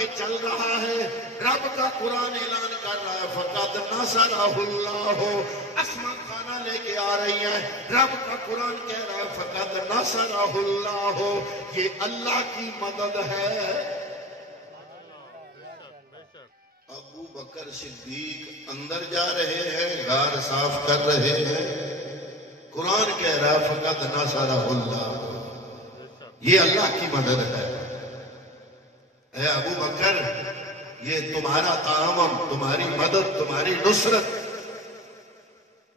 کے چل رہا ہے. رب کا قرآن اعلان کر رہا ہے فقد نصرہ اللہ. اسما کھانا لے کے آ رہی ہیں. رب کا قرآن کہہ رہا ہے فقد نصرہ اللہ. یہ اللہ کی مدد ہے. ابو بکر صدیق اندر جا رہے ہیں, غار صاف کر رہے ہیں. قرآن کہہ رہا ہے فقد نصرہ اللہ. یہ اللہ کی مدد ہے. اے ابو بکر, یہ تمہارا تعاون, تمہاری مدد, تمہاری نصرت.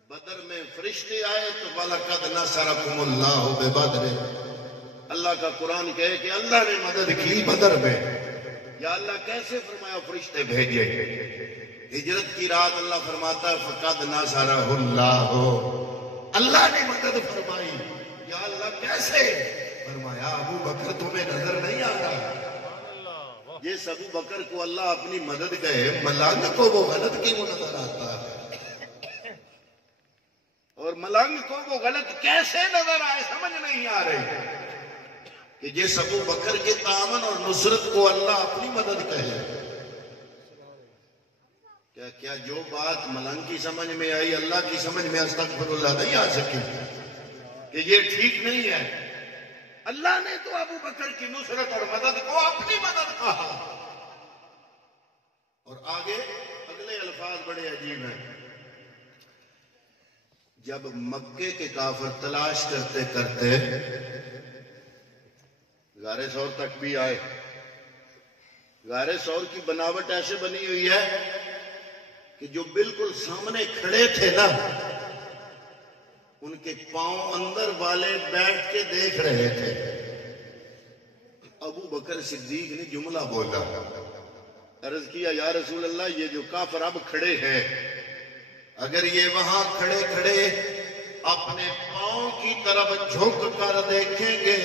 بدر میں فرشتے آئے تو وَلَقَدْ نَصَرَكُمُ اللَّهُ بِبَدْرٍ. اللہ کا قرآن کہے کہ اللہ نے مدد کی بدر میں. یا اللہ کیسے فرمایا؟ فرشتے بھیجے. ہجرت کی رات اللہ فرماتا ہے فَقَدْ نَصَرَهُ اللَّهُ. اللہ نے مدد فرمائی. یا اللہ کیسے؟ فرمایا ابو بکر تمہیں نظر نہیں آ رہا. جس ابو بکر کو اللہ اپنی مدد کہے, ملنگ کو وہ غلط کیوں نظر آتا ہے؟ اور ملنگ کو وہ غلط کیسے نظر آئے سمجھ نہیں آ رہی کہ جس ابو بکر کے تعاون اور نصرت کو اللہ اپنی مدد کہے. کیا جو بات ملنگ کی سمجھ میں آئی اللہ کی سمجھ میں استغفر اللہ نہیں آ سکی کہ یہ ٹھیک نہیں ہے؟ اللہ نے تو ابو بکر کی نصرت اور مدد کو اپنی مدد کہا. اور آگے اگلے الفاظ بڑے عجیب ہیں. جب مکے کے کافر تلاش کرتے کرتے غار ثور تک بھی آئے. غار ثور کی بناوٹ ایسے بنی ہوئی ہے کہ جو بالکل سامنے کھڑے تھے نا, ان کے پاؤں اندر والے بیٹھ کے دیکھ رہے تھے. ابو بکر صدیق نے جملہ بولا, عرض کیا یا رسول اللہ یہ جو کافر اب کھڑے ہیں, اگر یہ وہاں کھڑے کھڑے اپنے پاؤں کی طرف جھک کر دیکھیں گے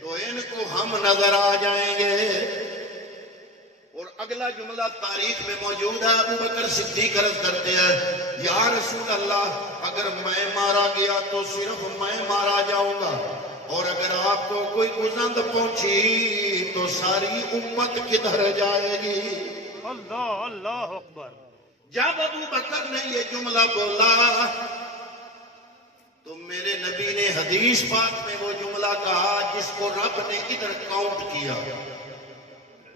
تو ان کو ہم نظر آ جائیں گے. اور اگلا جملہ تاریخ میں موجود ہے. ابو بکر صدیق عرض کرتے ہیں یا رسول اللہ اگر میں مارا گیا تو صرف میں مارا جاؤں گا, اور اگر آپ کو کوئی گزند پہنچی تو ساری امت کدھر جائے گی؟ اللہ اللہ اکبر. جب ابو بکر نے یہ جملہ بولا تو میرے نبی نے حدیث پاک میں وہ جملہ کہا جس کو رب نے ادھر کاؤنٹ کیا.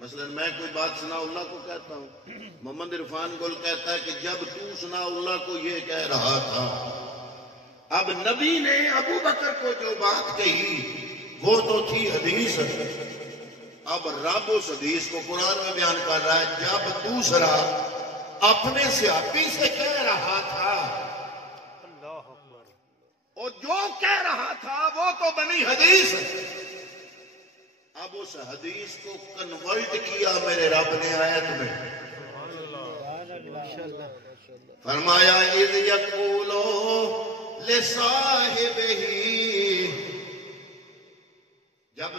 مثلا میں کوئی بات ثناء اللہ کو کہتا ہوں, محمد عرفان گل کہتا ہے کہ جب تو ثناء اللہ کو یہ کہہ رہا تھا, اب نبی نے ابو بکر کو جو بات کہی وہ تو تھی حدیث, اب رب اس حدیث کو قرآن میں بیان کر رہا ہے. جب دوسرا اپنے صحابی سے کہہ رہا تھا اللہ اکبر, اور جو کہہ رہا تھا وہ تو بنی حدیث, اب اس حدیث کو کنورٹ کیا میرے رب نے آیت میں. فرمایا اذ یقول لصاحبہ, جب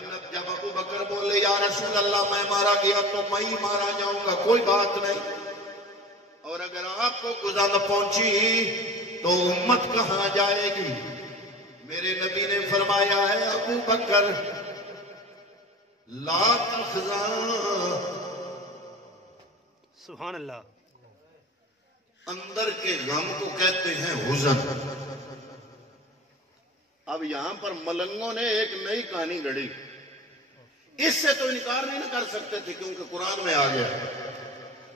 ابو بکر بولے یا رسول اللہ میں مارا گیا تو میں ہی مارا جاؤں گا, کوئی بات نہیں, اور اگر آپ کو گزند پہنچی تو امت کہاں جائے گی؟ میرے نبی نے فرمایا ہے ابو بکر لا تحزن. سبحان اللہ. اندر کے غم کو کہتے ہیں حزن. اب یہاں پر ملنگوں نے ایک نئی کہانی گڑھی. اس سے تو انکار نہیں کر سکتے تھے کیونکہ قرآن میں آ گیا.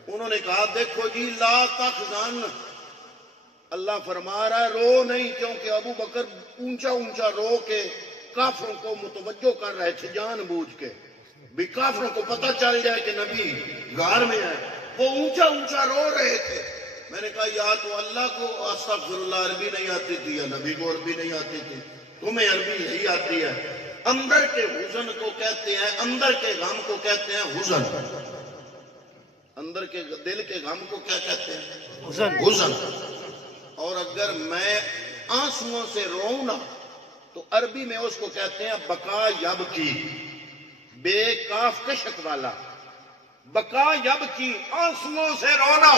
انہوں نے کہا دیکھو جی لا تحزن, اللہ فرما رہا ہے رو نہیں, کیونکہ ابو بکر اونچا اونچا رو کے کافروں کو متوجہ کر رہے تھے جان بوجھ کے, بھی کافروں کو پتہ چل جائے کہ نبی غار میں ہے. وہ اونچا اونچا رو رہے تھے. میں نے کہا یا تو اللہ کو استغفر اللہ عربی نہیں آتی تھی یا نبی کو عربی نہیں آتی تھی, تمہیں عربی یہی آتی ہے. اندر کے حزن کو کہتے ہیں, اندر کے غم کو کہتے ہیں حزن. اندر کے دل کے غم کو کیا کہتے ہیں؟ حزن. اور اگر میں آنسوؤں سے روؤں نا تو عربی میں اس کو کہتے ہیں بکا یبکی, بے کاف کشک والا, بکا یبکی, آنسوؤں سے رونا.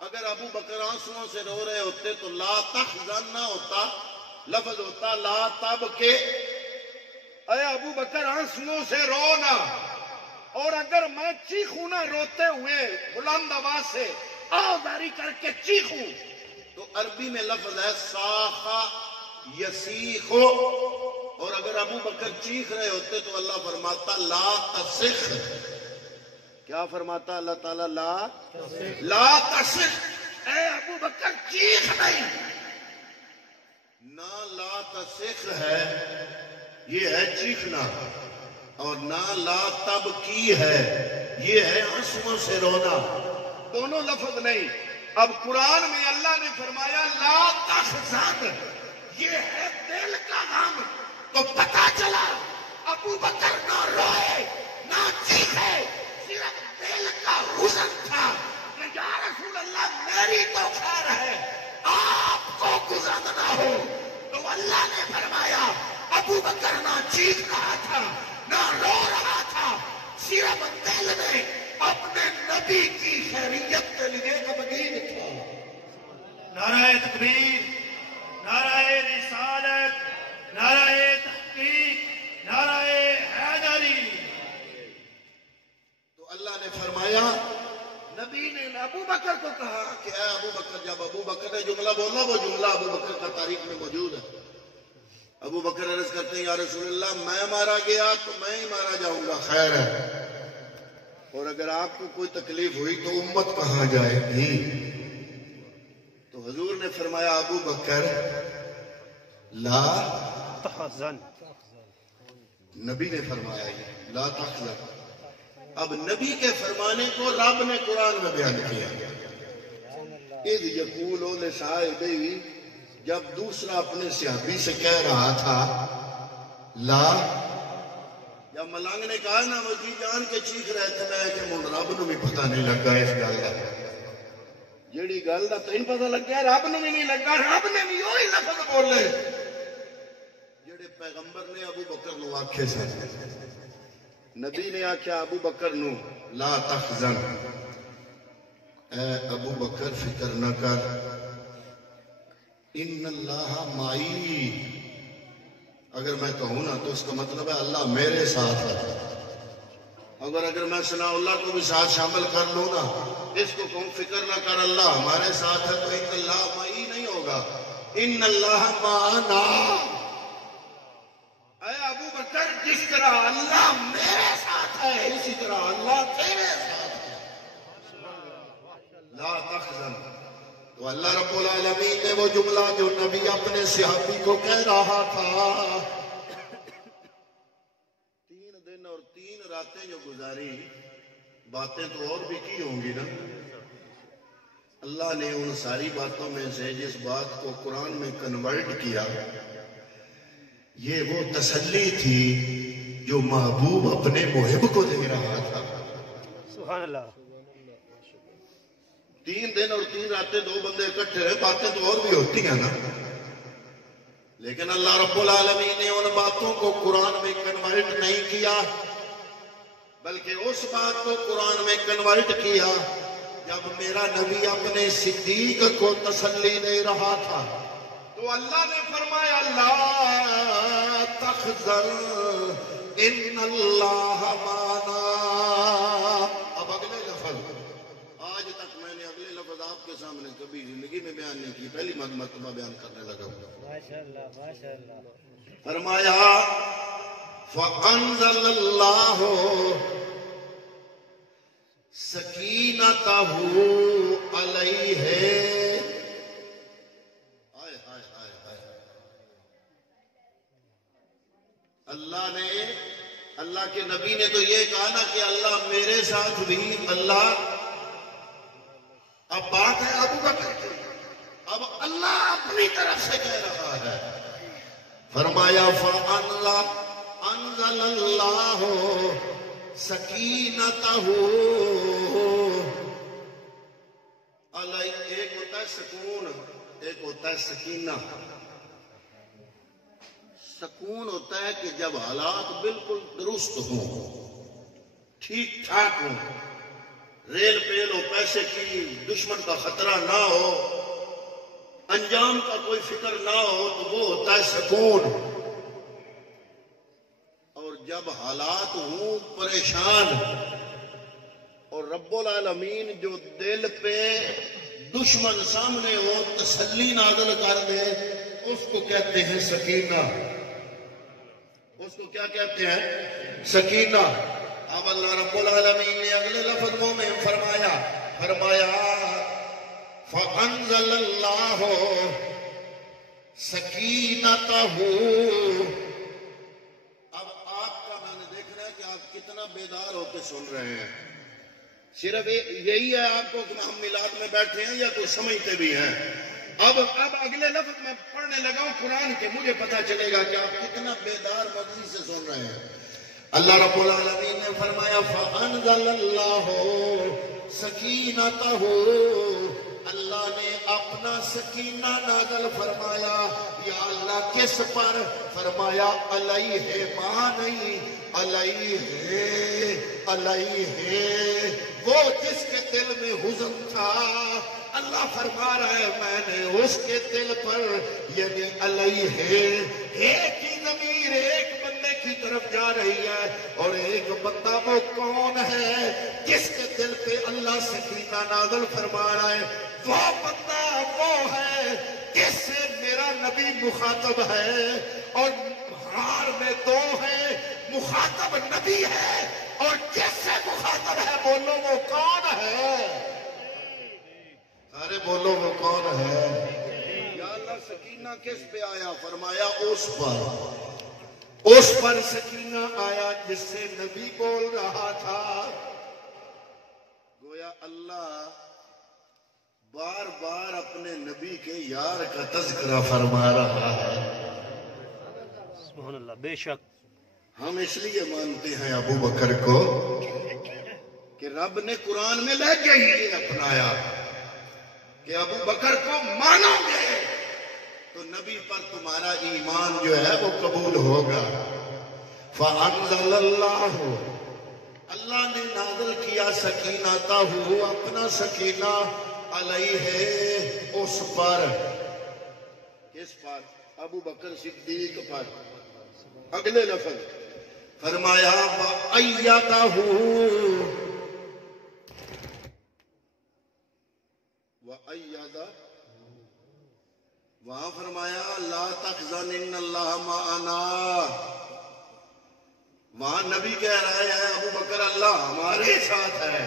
اگر ابو بکر آنسوؤں سے رو رہے ہوتے تو لا تحزن نہ ہوتا, لفظ ہوتا لا تبکے. اے ابو بکر آنسوؤں سے رونا. اور اگر میں چیخوں نہ روتے ہوئے بلند آواز سے آوازاری کر کے چیخوں تو عربی میں لفظ ہے صاخا یسیخو، اور اگر ابو بکر چیخ رہے ہوتے تو اللہ فرماتا لا تصخ. کیا فرماتا اللہ تعالیٰ؟ لا تصخ، اے ابو بکر چیخ نہیں. نہ لا تصخ ہے، یہ ہے چیخنا، اور نہ لا تب کی ہے، یہ ہے آنسوؤں سے رونا. دونوں لفظ نہیں. اب قرآن میں اللہ نے فرمایا لا تحزن، یہ ہے دل کا غم. تو پتا چلا ابو بکر نہ روئے نہ چیخے، صرف دل کا حزن تھا کہ یا رسول اللہ میری تو خیر ہے، آپ کو گزر نہ ہو. تو اللہ نے فرمایا ابو بکر نہ چیخ رہا تھا نہ رو رہا تھا، صرف دل میں اپنے نبی کی خیریت کے لیے غمگین تھا. نعرہ تکبیر، نعرہ رسالت، نعرہ تحقیق، نعرہ حیدری. تو اللہ نے فرمایا، نبی نے ابو بکر کو کہا کہ اے ابو بکر، جب ابو بکر نے جملہ بولا وہ جملہ ابو بکر کا تاریخ میں موجود ہے. ابو بکر عرض کرتے ہیں یا رسول اللہ میں مارا گیا تو میں ہی مارا جاؤں گا، خیر ہے، اور اگر آپ کو کوئی تکلیف ہوئی تو امت کہاں جائے گی؟ تو حضور نے فرمایا ابو بکر لا تحزن. نبی نے فرمایا یہ لا تحزن. اب نبی کے فرمانے کو رب نے قرآن میں بیان کیا. اذ یقول لصاحبہ، جب دوسرا اپنے صحابی سے کہہ رہا تھا لا، جب ملنگ نے کہا نا وہ جی جان کے چیخ رہے تھے میں کہ من رب نو بھی پتہ نہیں لگا اس گل کا، جیڑی گل دا تین پتہ لگ گیا رب نو بھی نہیں لگا. رب نے بھی وہی لفظ بولے جڑے پیغمبر نے ابو بکر نو آکھے سن. نبی نے آکھیا ابو بکر نو لا تحزن، اے ابو بکر فکر نہ کر، ان اللہ معی. اگر میں کہوں نا تو اس کا مطلب ہے اللہ میرے ساتھ ہے. اگر میں ثناء اللہ کو بھی ساتھ شامل کر لوں نا، اس کو کہوں فکر نہ کر اللہ ہمارے ساتھ ہے، تو ان اللہ معی نہیں ہوگا، ان اللہ معنا. اے ابو بکر جس طرح اللہ میرے ساتھ ہے اسی طرح اللہ تیرے ساتھ ہے. لا تحزن. تو اللہ رب العالمین نے وہ جملہ جو نبی اپنے صحابی کو کہہ رہا تھا، 3 دن اور 3 راتیں جو گزاری، باتیں تو اور بھی کی ہوں گی نا. اللہ نے ان ساری باتوں میں سے جس بات کو قرآن میں کنورٹ کیا، یہ وہ تسلی تھی جو محبوب اپنے محب کو دے رہا تھا. سبحان اللہ. 3 دن اور 3 راتیں 2 بندے اکٹھے رہے، باتیں تو اور بھی ہوتی ہیں نا، لیکن اللہ رب العالمین نے ان باتوں کو قرآن میں کنورٹ نہیں کیا، بلکہ اس بات کو قرآن میں کنورٹ کیا جب میرا نبی اپنے صدیق کو تسلی دے رہا تھا. تو اللہ نے فرمایا لا تحزن ان اللہ معنا. اب اگلے لفظ، آج تک میں نے اگلے لفظ آپ کے سامنے کبھی زندگی میں بیان نہیں کی، پہلی مرتبہ بیان کرنے لگا ہوں. ماشاءاللہ ماشاءاللہ. فرمایا فَأَنزَلَ اللَّهُ سَكِينَتَهُ عَلَيْهِ. اللہ کے نبی نے تو یہ کہا نا کہ اللہ میرے ساتھ بھی. اللہ اب بات ہے ابو بکر کی، اب اللہ اپنی طرف سے کہہ رہا ہے. فرمایا فَأَنزَلَ اللَّهُ سَكِينَتَهُ عَلَيْهِ. ایک ہوتا ہے سکون، ایک ہوتا ہے سکینہ. سکون ہوتا ہے کہ جب حالات بالکل درست ہوں، ٹھیک ٹھاک ہوں، ریل پیل ہو، پیسے کی دشمن کا خطرہ نہ ہو، انجام کا کوئی فکر نہ ہو، تو وہ ہوتا ہے سکون. اور جب جب حالات ہوں پریشان اور رب العالمین جو دل پہ دشمن سامنے ہو تسلی نازل کر دے اس کو کہتے ہیں سکینہ. اس کو کیا کہتے ہیں؟ سکینہ. اب اللہ رب العالمین نے اگلے لفظوں میں فرمایا فَأَنزَلَ اللَّهُ سَكِينَتَهُ. اب آپ کا میں نے دیکھنا ہے کہ آپ کتنا بیدار ہو کے سن رہے ہیں. صرف یہی ہے آپ کو کہ ہم میلاد میں بیٹھے ہیں یا کوئی سمجھتے بھی ہیں؟ اب اگلے لفظ میں پڑھنے لگا ہوں قرآن کے, مجھے پتا چلے گا کہ آپ کتنا بیدار مغزی سے سن رہے ہیں. اللہ رب العالمین نے فرمایا فَأَنزَلَ اللَّهُ سَكِينَتَهُ. اللہ نے اپنا سکینہ نازل فرمایا. یا اللہ کس پر؟ فرمایا علیہ, ماں نہیں, علیہ وہ جس کے دل میں حزن تھا. اللہ فرما رہا ہے میں نے اس کے دل پر, یعنی علیہ, ایک ہی ضمیر ایک بندے کی طرف جا رہی ہے, اور ایک بندہ وہ کون ہے جس کے دل پہ اللہ سکینہ نازل فرما رہا ہے؟ وہ بندہ وہ ہے جس سے میرا نبی مخاطب ہے, اور ہار میں دو ہے, مخاطب نبی ہے اور جس سے مخاطب ہے. بولو وہ کون ہے؟ ارے بولو وہ کون ہے؟ یا اللہ سکینہ کس پہ آیا؟ فرمایا اس پر سکینہ آیا جس سے نبی بول رہا تھا. گویا اللہ بار بار اپنے نبی کے یار کا تذکرہ فرما رہا ہے. سبحان اللہ. بے شک ہم اس لیے مانتے ہیں ابو بکر کو کہ رب نے قرآن میں لہجہ ہی اپنایا کہ ابو بکر کو مانو گے تو نبی پر تمہارا ایمان جو ہے وہ قبول ہوگا. فَأَنزَلَ اللَّهُ, اللہ نے نازل کیا سکینتہ, اپنا سکینہ, علیہ اس پر. کس پر؟ ابو بکر صدیق پر. اگلے لفظ فرمایا وَأَيَّدَهُ, وہاں فرمایا لا تحزن ان اللہ معنا. وہاں نبی کہہ رہا ہے ابو بکر اللہ ہمارے ساتھ ہے.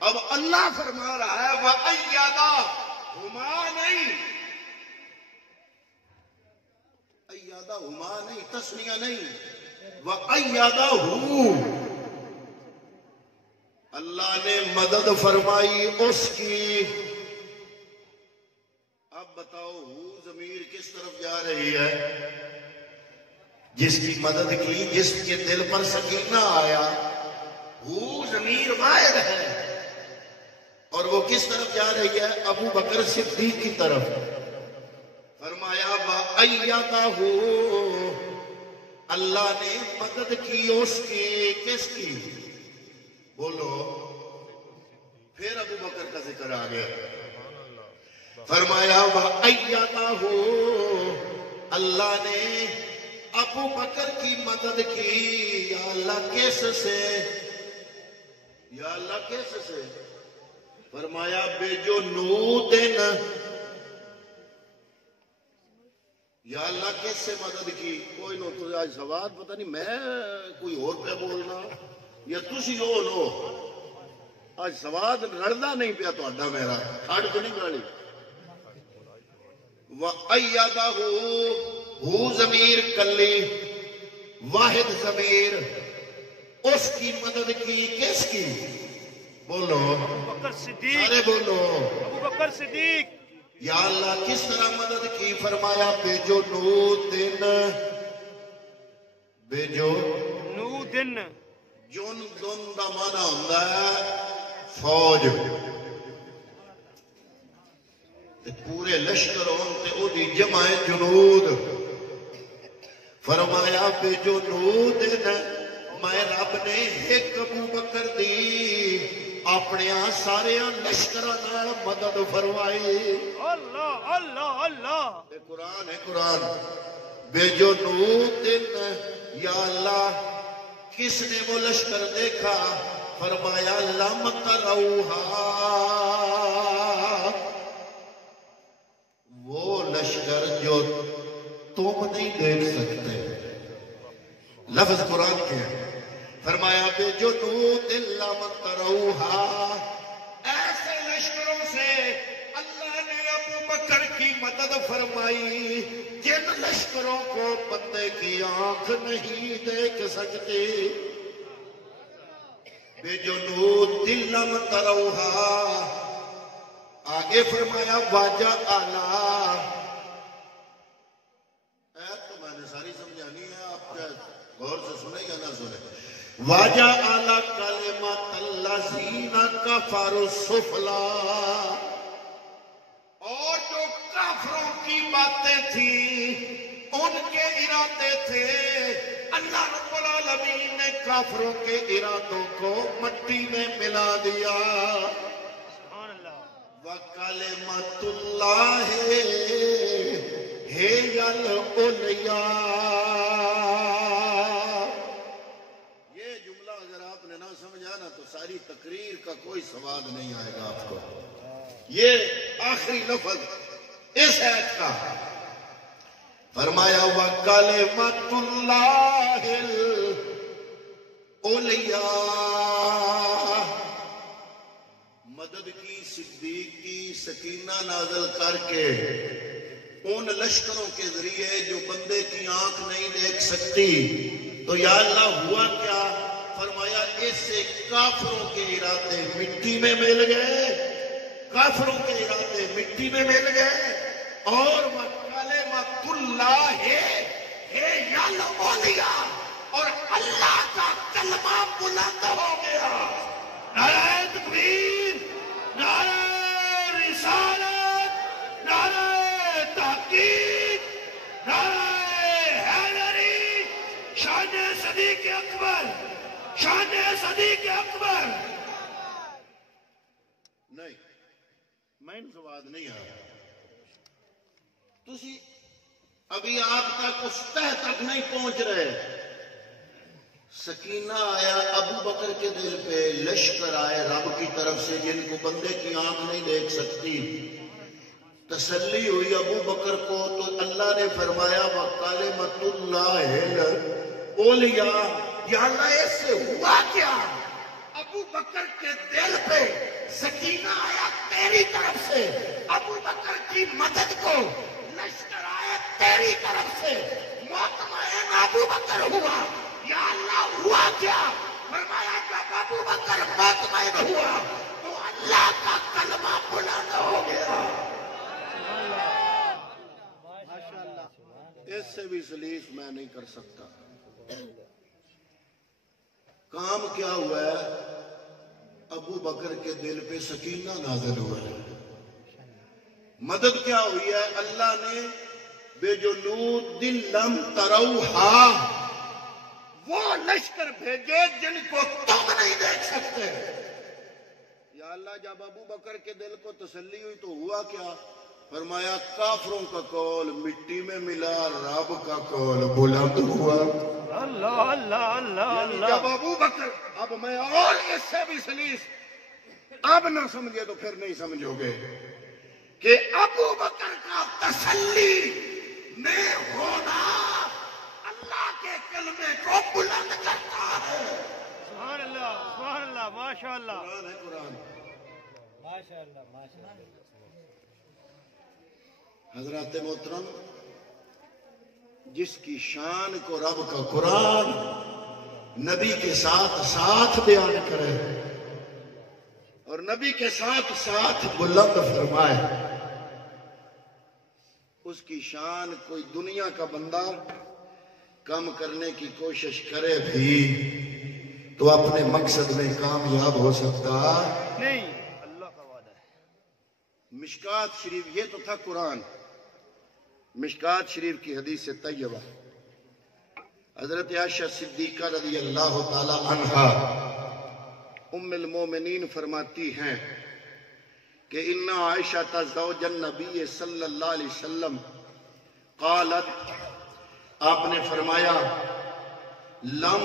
اب اللہ فرما رہا ہے وَأَيَّدَهُمَا نہیں, ایدہما نہیں, تسنیہ نہیں, وَأَيَّدَهُ, اللہ نے مدد فرمائی اس کی. اب بتاؤ ضمیر کس طرف جا رہی ہے؟ جس کی مدد کی, جس کے دل پر سکینہ آیا, ضمیر واحد ہے, اور وہ کس طرف جا رہی ہے؟ ابو بکر صدیق کی طرف. فرمایا وَأَيَّدَهُ, اللہ نے مدد کی اس کی. کس کی؟ بولو. پھر ابو بکر کا ذکر آ گیا. فرمایا وَأَيَّدَهُ, اللہ نے ابو بکر کی مدد کی. یا اللہ کس سے؟ یا اللہ کس سے؟ فرمایا بِجُنُودٍ, یا اللہ کس سے مدد کی؟ کوئی نو تو آج سواد پتہ نہیں میں کوئی اور پہ بولنا یا تسی ہو لو. آج سواد رڑنا نہیں پیا تو اڈا میرا کھاڑ تو نہیں گاڑی. وَأَيَّدَهُ, ضمیر کلی, واحد ضمیر, اس کی مدد کی. کس کی؟ بولو. ابو بکر صدیق. سارے بولو. ابو بکر صدیق. یا اللہ کس طرح مدد کی؟ فرمایا بِجُنُودٍ, نودن, جن دن دا مانا ہوتا ہے فوج. پورے لشکر ہوتے او دی جمع جنود. فرمایا بِجُنُودٍ, میں رب نے ایک ابو بکر دی اپنے سارے لشکروں نال مدد فرمائی. اللہ اللہ اللہ. قرآن ہے قرآن. بِجُنُودٍ, یا اللہ کس نے وہ لشکر دیکھا؟ فرمایا لم تروہا، وہ لشکر جو تم نہیں دیکھ سکتے. لفظ قرآن کے ہیں. فرمایا بے جنود لم تروہا، ایسے لشکروں سے اللہ نے ابو بکر کی مدد فرمائی جن لشکروں کو بندے کی آنکھ نہیں دیکھ سکتی. بے جنود لم تروہا. آگے فرمایا واجہ آلہ، تو میں نے ساری سمجھانی ہے، آپ کیا غور سے سنیں یا نہ سنیں. واجہ آلہ کلمۃ الذین کفروا السفلی، اور جو کافروں کی باتیں تھیں ان کے ارادے تھے، اللہ رب العالمین نے کافروں کے ارادوں کو مٹی میں ملا دیا. وَكَلِمَةُ اللَّهِ هِيَ الْعُلْيَا. یہ جملہ اگر آپ نے نہ سمجھا نا تو ساری تقریر کا کوئی سواد نہیں آئے گا آپ کو. یہ آخری لفظ اس آیت کا. فرمایا وَكَلِمَةُ اللَّهِ الْعُلْيَا. مدد کی صدیق کی سکینہ نازل کر کے ان لشکروں کے ذریعے جو بندے کی آنکھ نہیں دیکھ سکتی. تو یا اللہ ہوا کیا؟ فرمایا اس سے کافروں کے ارادے مٹی میں مل گئے، کافروں کے ارادے مٹی میں مل گئے. اور وَكَلِمَةُ اللَّهِ هِيَ الْعُلْيَا، اور اللہ کا کلمہ بلند ہو گیا. نعرہ تکبیر، نعرہ رسالت، نعرہ تحقیق، نعرہ حیدری. شان صدیق اکبر، شان صدیق اکبر. نہیں میں سواد نہیں آیا. تسی ابھی آپ تک اس تہ تک نہیں پہنچ رہے. سکینہ آیا ابو بکر کے دل پہ، لشکر آئے رب کی طرف سے جن کو بندے کی آنکھ نہیں دیکھ سکتی. تسلی ہوئی ابو بکر کو تو اللہ نے فرمایا وَكَلِمَةُ اللَّهِ الْعُلْيَا. یا اللہ اس سے ہوا کیا؟ ابو بکر کے دل پہ سکینہ آیا تیری طرف سے، ابو بکر کی مدد کو لشکر آیا تیری طرف سے، مطمئن ابو بکر ہوا. یا اللہ ہوا کیا؟ فرمایا جب ابو بکر مطمئن ہوا تو اللہ کا کلمہ بلند ہو گیا. اس سے بھی سلیف میں نہیں کر سکتا. کام کیا ہوا ہے؟ ابو بکر کے دل پہ سکینہ نازل ہوا ہے. مدد کیا ہوئی ہے؟ اللہ نے بے جنود لم تروہا، وہ لشکر بھیجے جن کو تم نہیں دیکھ سکتے. یا اللہ جب ابو بکر کے دل کو تسلی ہوئی تو ہوا کیا؟ فرمایا کافروں کا قول مٹی میں ملا، رب کا قول بلند ہوا. اللہ اللہ اللہ اللہ. جب ابو بکر، اب میں اور اس سے بھی سلیس، اب نہ سمجھے تو پھر نہیں سمجھو گے کہ ابو بکر کا تسلی میں ہونا اللہ کے کلمے کو بلند کرتا ہے. سبحان اللہ، ماشاء اللہ. قرآن ہے قرآن. ماشاء اللہ، ماشاء اللہ. حضرات محترم، جس کی شان کو رب کا قرآن نبی کے ساتھ ساتھ بیان کرے اور نبی کے ساتھ ساتھ بلند فرمائے، اس کی شان کوئی دنیا کا بندہ کم کرنے کی کوشش کرے بھی تو اپنے مقصد میں کامیاب ہو سکتا نہیں. اللہ کا وعدہ ہے. مشکات شریف، یہ تو تھا قرآن. مشکات شریف کی حدیث طیبہ، حضرت عائشہ صدیقہ رضی اللہ تعالی عنہا ام المومنین فرماتی ہیں کہ ان عائشہ زوج النبی صلی اللہ علیہ وسلم قالت، آپ نے فرمایا لم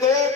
2